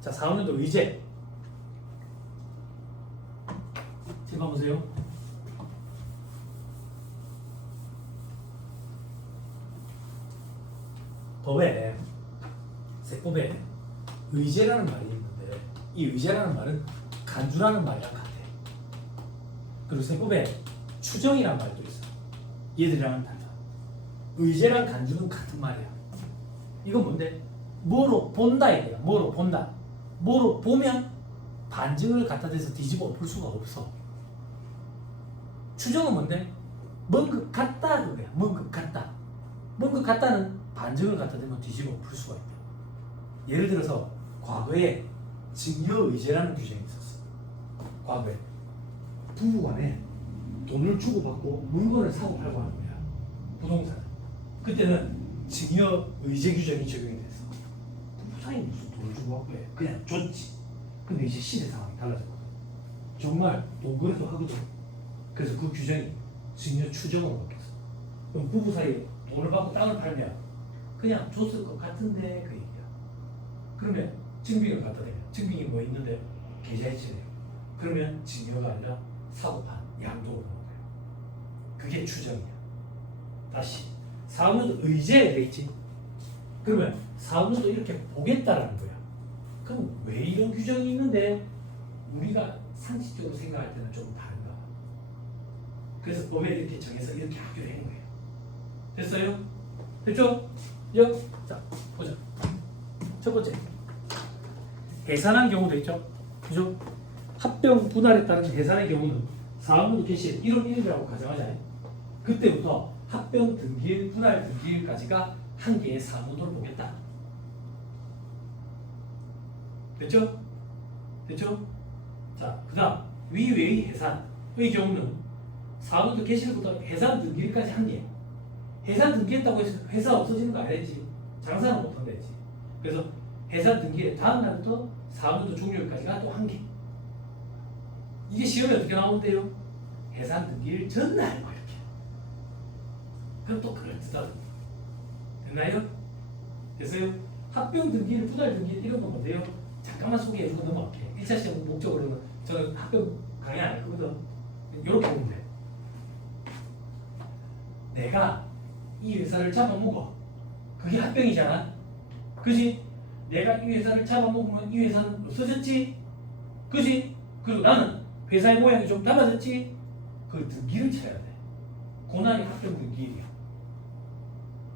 자, 4학년도 의제. 지금 보세요. 법에, 세법에 의제라는 말이 있는데 이 의제라는 말은 간주라는 말이랑 같아. 그리고 세법에 추정이라는 말도 있어. 얘들이랑은 달라. 의제랑 간주는 같은 말이야. 이건 뭔데? 뭐로 본다 이거야. 뭐로 본다. 뭐로 보면 반증을 갖다 대서 뒤집어 엎을 수가 없어. 추정은 뭔데? 먼 것 같다 그거야. 먼 것 같다. 먼 것 같다는 반증을 갖다 대면 뒤집어 엎을 수가 있다. 예를 들어서 과거에 증여의제라는 규정이 있었어. 과거에 부부간에 돈을 주고받고 물건을 사고 팔고 하는 거야. 부동산. 그때는 증여의제 규정이 적용이 됐어. 부부 사이에 무슨 돈을 주고받고 해. 그냥 줬지. 근데 이제 시대 상황이 달라졌거든. 정말 돈 거래도 하거든. 그래서 그 규정이 증여 추정으로 바뀌었어. 그럼 부부 사이에 돈을 받고 땅을 팔면 그냥 줬을 것 같은데 그 얘기야. 그러면 증빙을 갖다 대면 증빙이 뭐 있는데 계좌이체돼요. 그러면 증여가 아니라 사고판 양도로 나오는 거예요. 그게 추정이야. 다시 4학년도 의제에 돼 있지. 그러면 4학년도 이렇게 보겠다라는 거야. 그럼 왜 이런 규정이 있는데 우리가 상식적으로 생각할 때는 좀 다른가? 그래서 법에 이렇게 정해서 이렇게 하기로 한 거예요. 됐어요? 됐죠? 자, 보자. 첫 번째, 해산한 경우도 있죠. 그죠? 합병 분할에 따른 해산의 경우는 4학년도 개시 1월 1일이라고 가정하자. 그때부터 합병 등기일, 분할 등기일까지가 한 개의 사무도를 보겠다. 됐죠? 됐죠? 자, 그 다음 위외의 해산의 경우는 4학년도 개시일부터 해산 등기일까지 한 개. 해산 등기했다고 해서 회사 없어지는 거 아니지. 장사는 못한다 했지. 그래서 해산 등기의 다음 날부터 4학년도 종료일까지가 또 한 개. 이게 시험에 어떻게 나오는데요? 해산 등기일 전날 뭐 이렇게. 그럼 또 그럴듯하다. 됐나요? 됐어요? 합병 등기일, 분할 등기일 이런 건 못해요. 잠깐만 소개해주고 넘어갈게. 1차 시험 목적으로는 저는 합병 강의 안 할 거거든. 이렇게 보면 돼. 내가 이 회사를 잡아먹어. 그게 합병이잖아. 그지? 내가 이 회사를 잡아먹으면 이 회사는 없어졌지? 그지? 그리고 나는 회사의 모양이 좀 달라졌지? 그 등기를 쳐야 돼. 고난이 합병 등기일이야.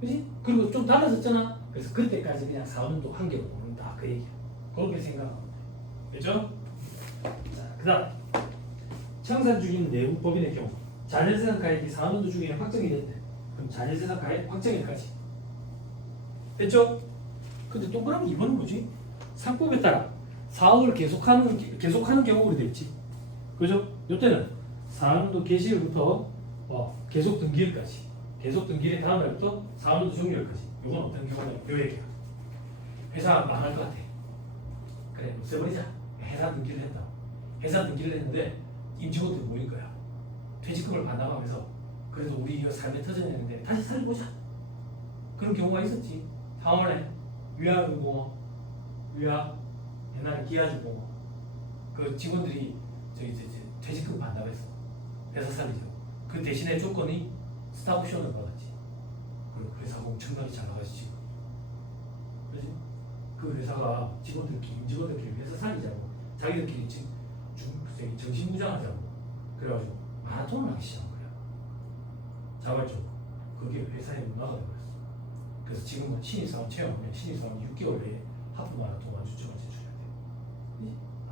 그지? 그리고 좀 달라졌잖아? 그래서 그때까지 그냥 4년도 한 개로 보는다. 그 얘기야. 그렇게 생각하면 돼. 그죠? 자, 그 다음. 청산 중인 내부법인의 경우 자녀재산 가액이 4년도 중에 확정이 됐대. 그럼 자녀재산 가액 확정일까지. 됐죠? 근데 또 그럼 이번은 뭐지? 상법에 따라 사업을 계속하는 경우로 돼 있지. 그죠? 이때는 4년도 개시일부터 계속 등기일까지. 계속 등기일 다음 날부터 4년도 종료일까지. 이건 어떤 경우냐? 요 얘기야. 회사 망할 것 같아. 그래, 없애버리자. 회사 등기를 했다. 회사 등기를 했는데 임직원들이 모일 거야. 퇴직금을 반납하면서 그래도 우리 이거 삶의 터전이었는데 다시 살려보자. 그런 경우가 있었지. 상원에 위아유공업, 옛날에 기아주공업 그 직원들이 퇴직금 반납했어. 회사 살리죠. 그 대신에 조건이 스탑옵션을 받았지. 그리고 그 회사가 엄청나게 잘 나가지 지금. 그렇지? 그 회사가 임직원들끼리 회사 살리자고 자기들끼리 정신무장하자고 그래가지고 마라톤을 하기 시작한 거야. 자발적으로. 그게 회사의 문화가 되어버렸어. 그래서 지금은 신입사원 채용하면 신입사원 6개월 내에 하프 마라톤 완주증을 제출해야 돼.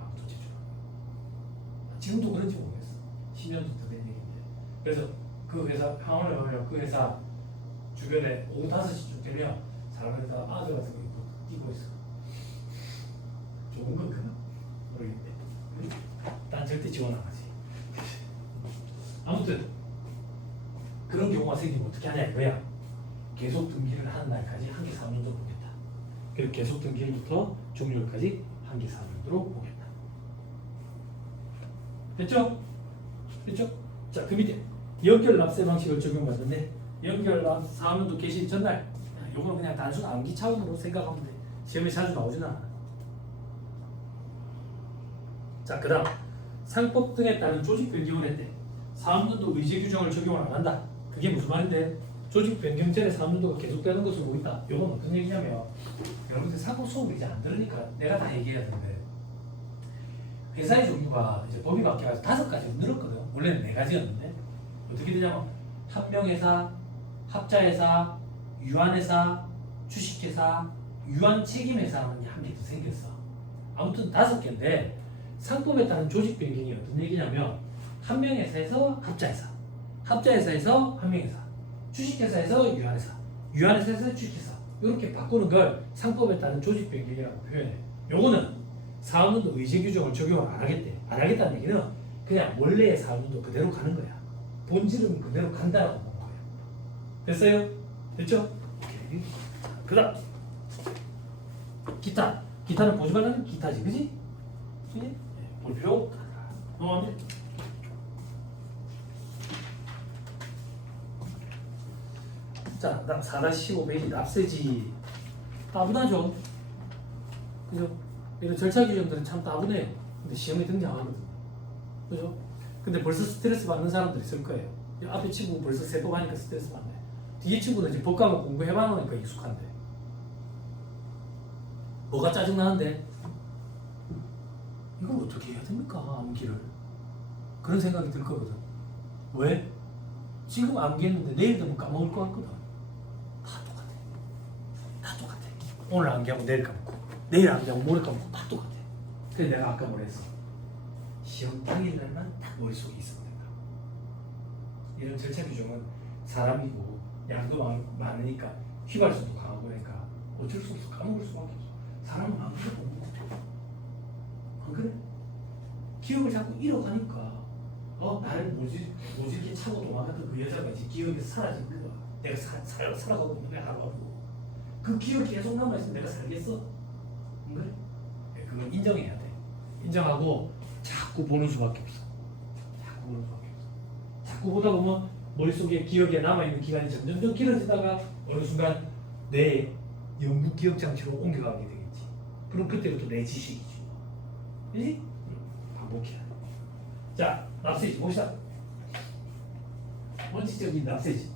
아무도 제출 안 해. 지금도 그런지 모르겠어. 10년도 더 된 얘기인데. 그래서 그 회사 항원에 가면 그 회사 주변에 오후 5시쯤 되면 사람들 다 아들 같은 거 입고 뛰고 있어. 좋은 건가? 모르겠네. 난 절대 지원 안 하지. 아무튼 그런 경우가 생기면 어떻게 하냐 이거야. 계속 등기를 하는 날까지 한 개 4년도로 보겠다. 그리고 계속 등기일부터 종료일까지 한 개 4년도로 보겠다. 됐죠? 됐죠? 자, 그 밑에 연결납세 방식을 적용받는데 연결납 4년도 개시 전날 요거는 그냥 단순 암기 차원으로 생각하면 돼. 시험에 자주 나오진 않아. 자, 그 다음 상법 등에 따른 조직 변경을 했대. 사업연도 의제 규정을 적용을 안 한다. 그게 무슨 말인데? 조직 변경 전에 사업연도가 계속되는 것으로 보인다. 이건 어떤 얘기냐면 여러분들 상법 수업을 이제 안 들으니까 내가 다 얘기해야 되는데 회사의 종류가 이제 법이 바뀌어서 5가지로 늘었거든. 원래는 4가지였는데 어떻게 되냐면 한명회사, 합자회사, 유한회사, 주식회사, 유한책임회사라는 게 한 개 더 생겼어. 아무튼 5개인데 상법에 따른 조직 변경이 어떤 얘기냐면 한명회사에서 합자회사, 합자회사에서 한명회사, 주식회사에서 유한회사, 유한회사에서 주식회사 이렇게 바꾸는 걸 상법에 따른 조직 변경이라고 표현해. 요거는 사업연도 의제 규정을 적용을 안 하겠대. 안 하겠다는 얘기는 그냥 원래의 사업연도 그대로 가는 거야. 본질은 그대로 간다라고 보는 거야. 됐어요? 됐죠? 오케이. 그다음 기타. 기타는 보지 말라는 기타지, 그지? 그지? 볼 필요 없다. 넘어갑니다. 자, 그다음 4-15페이지 납세지. 따분하죠? 그죠? 이런 절차 규정들은 참 따분해요. 근데 시험에 등장하거든. 그죠? 근데 벌써 스트레스 받는 사람들 있을 거예요. 앞에 친구 벌써 세법 하니까 스트레스 받네. 뒤에 친구는 이제 법과목 공부해봐 놓으니까 익숙한데. 뭐가 짜증나는데? 이걸 어떻게 해야 됩니까? 암기를. 그런 생각이 들 거거든. 왜? 지금 암기했는데 내일 되면 까먹을 것 같거든. 다 똑같아. 다 똑같아. 오늘 암기하고 내일 까먹고 내일 암기하고 모레 까먹고 다 똑같아. 그래서 내가 아까 뭐랬어? 시험 당일날만 딱 머릿속에 있으면 된다. 이런 절차 규정은 사람이고 양도 많으니까 휘발성도 강하고 그러니까 어쩔 수 없어. 까먹을 수밖에 없어. 사람은 안 그래 못 못해. 안 그래? 기억을 자꾸 잃어가니까 나를 뭐지 이렇게 차고 도망갔던 그 여자가 이제 기억에서 사라진 거야. 내가 살아가고 있는 거야 하루하루. 그 기억이 계속 남아있으면 내가 살겠어? 안 그래? 그건 인정해야 돼. 인정하고 자꾸 보는 수밖에 없어. 자꾸 보는 수밖에 없어. 자꾸 보다 보면 머릿속에 기억에 남아있는 기간이 점점 길어지다가 어느 순간 내 영구 기억 장치로 옮겨가게 되겠지. 그럼 그때부터 내 지식이지. 그지? 반복해야 돼. 자, 납세지 봅시다. 원칙적인 납세지.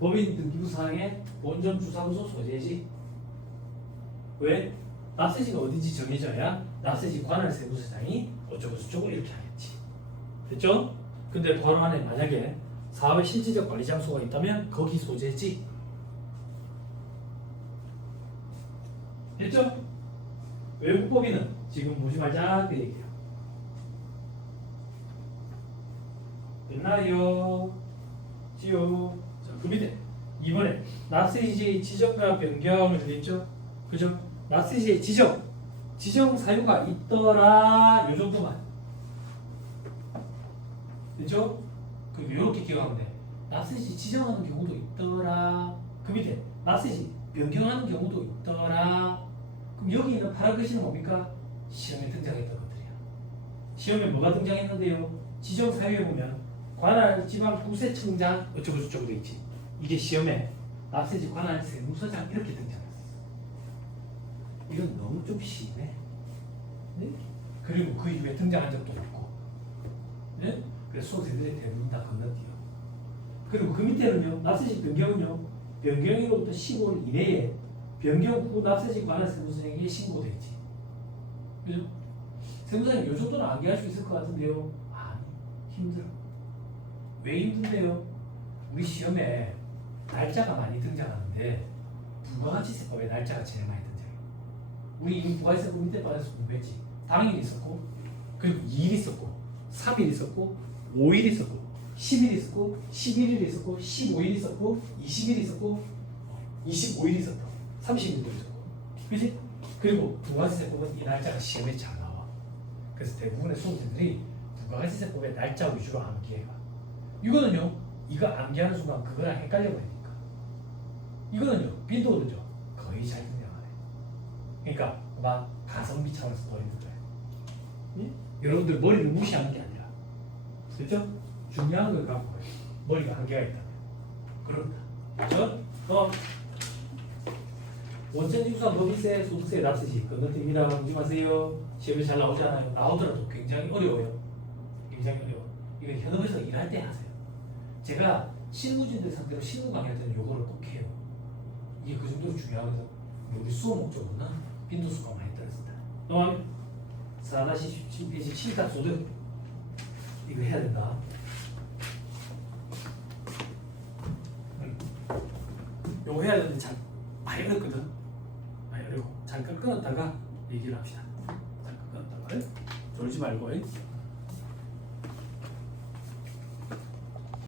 법인 등기부사항의 본점 주사부서 소재지. 왜? 납세지가 어딘지 정해져야 납세지 관할 세무서장이 어쩌고 저쩌고 이렇게 하겠지. 됐죠? 근데 바로 안에 만약에 사업의 실질적 관리 장소가 있다면 거기 소재지. 됐죠? 외국법인은 지금 보지 말자 그 얘기야. 됐나요? 지요. 자, 그 밑에 이번에 납세지의 지정과 변경을 되겠죠? 그죠? 납세지의 지정 사유가 있더라 요 정도만. 됐죠? 그럼 이렇게 기억하면 돼. 납세지 지정하는 경우도 있더라. 그 밑에 납세지 변경하는 경우도 있더라. 그럼 여기 있는 파란 글씨는 뭡니까? 시험에 등장했던 것들이야. 시험에 뭐가 등장했는데요? 지정 사유에 보면 관할 지방 구세청장 어쩌고 저쩌고 돼 있지. 이게 시험에 납세지 관할 세무서장 이렇게 등장했어. 이건 너무 좀 심해. 네? 그리고 그 이후에 등장한 적도 없고. 네? 그래서 수험생들이 대부분 다 건너뛰어. 그리고 그 밑에는요, 납세지 변경은요, 변경일로부터 15일 이내에 변경 후 납세지 관할 세무서장에게 신고되지. 그죠? 세무서장이 요 정도는 암기할 수 있을 것 같은데요. 아니, 힘들어. 왜 힘든데요? 우리 시험에 날짜가 많이 등장하는데 부가가치세법에 날짜가 제일 많이 등장해요. 우리 이미 부가가치세법 밑에 빠져서 공부했지. 당일 있었고, 그리고 2일 있었고, 3일 있었고, 5일 있었고, 10일 있었고, 11일 있었고, 15일 있었고, 20일 있었고, 25일 있었고, 30일도 있었고, 그렇지? 그리고 부가가치세법은 이 날짜가 시험에 잘 나와. 그래서 대부분의 수험생들이 부가가치세법의 날짜 위주로 암기해가. 이거는요, 이거 암기하는 순간 그거랑 헷갈려버리니까. 이거는요, 빈도는요, 거의 잘 등장하네. 그러니까 막 가성비 차원에서 더 힘든 거예요. 예? 여러분들 머리를 무시하는 게 아니라, 그렇죠? 중요한 걸 갖고 머리가 한계가 있다면 그런다. 그렇죠? 원천징수한 법인세, 소득세, 납세시 건너뛰기라 하지 마세요. 시험에 잘 나오지 않아요. 나오더라도 굉장히 어려워요. 굉장히 어려워. 이거 현업에서 일할 때 하세요. 제가 실무진들 상대로 실무 강의할 때는 요거를 꼭 해요. 이게 그 정도로 중요하거든. 우리 수업 목적으로는 빈도수가 많이 떨어진다. 또한 4-17페이지 7값 소득 이거 해야 된다. 요거 해야 되는데 참 많이 어렵거든. 많이 어려워. 잠깐 끊었다가 얘기를 합시다. 잠깐 끊었다가 졸지 말고.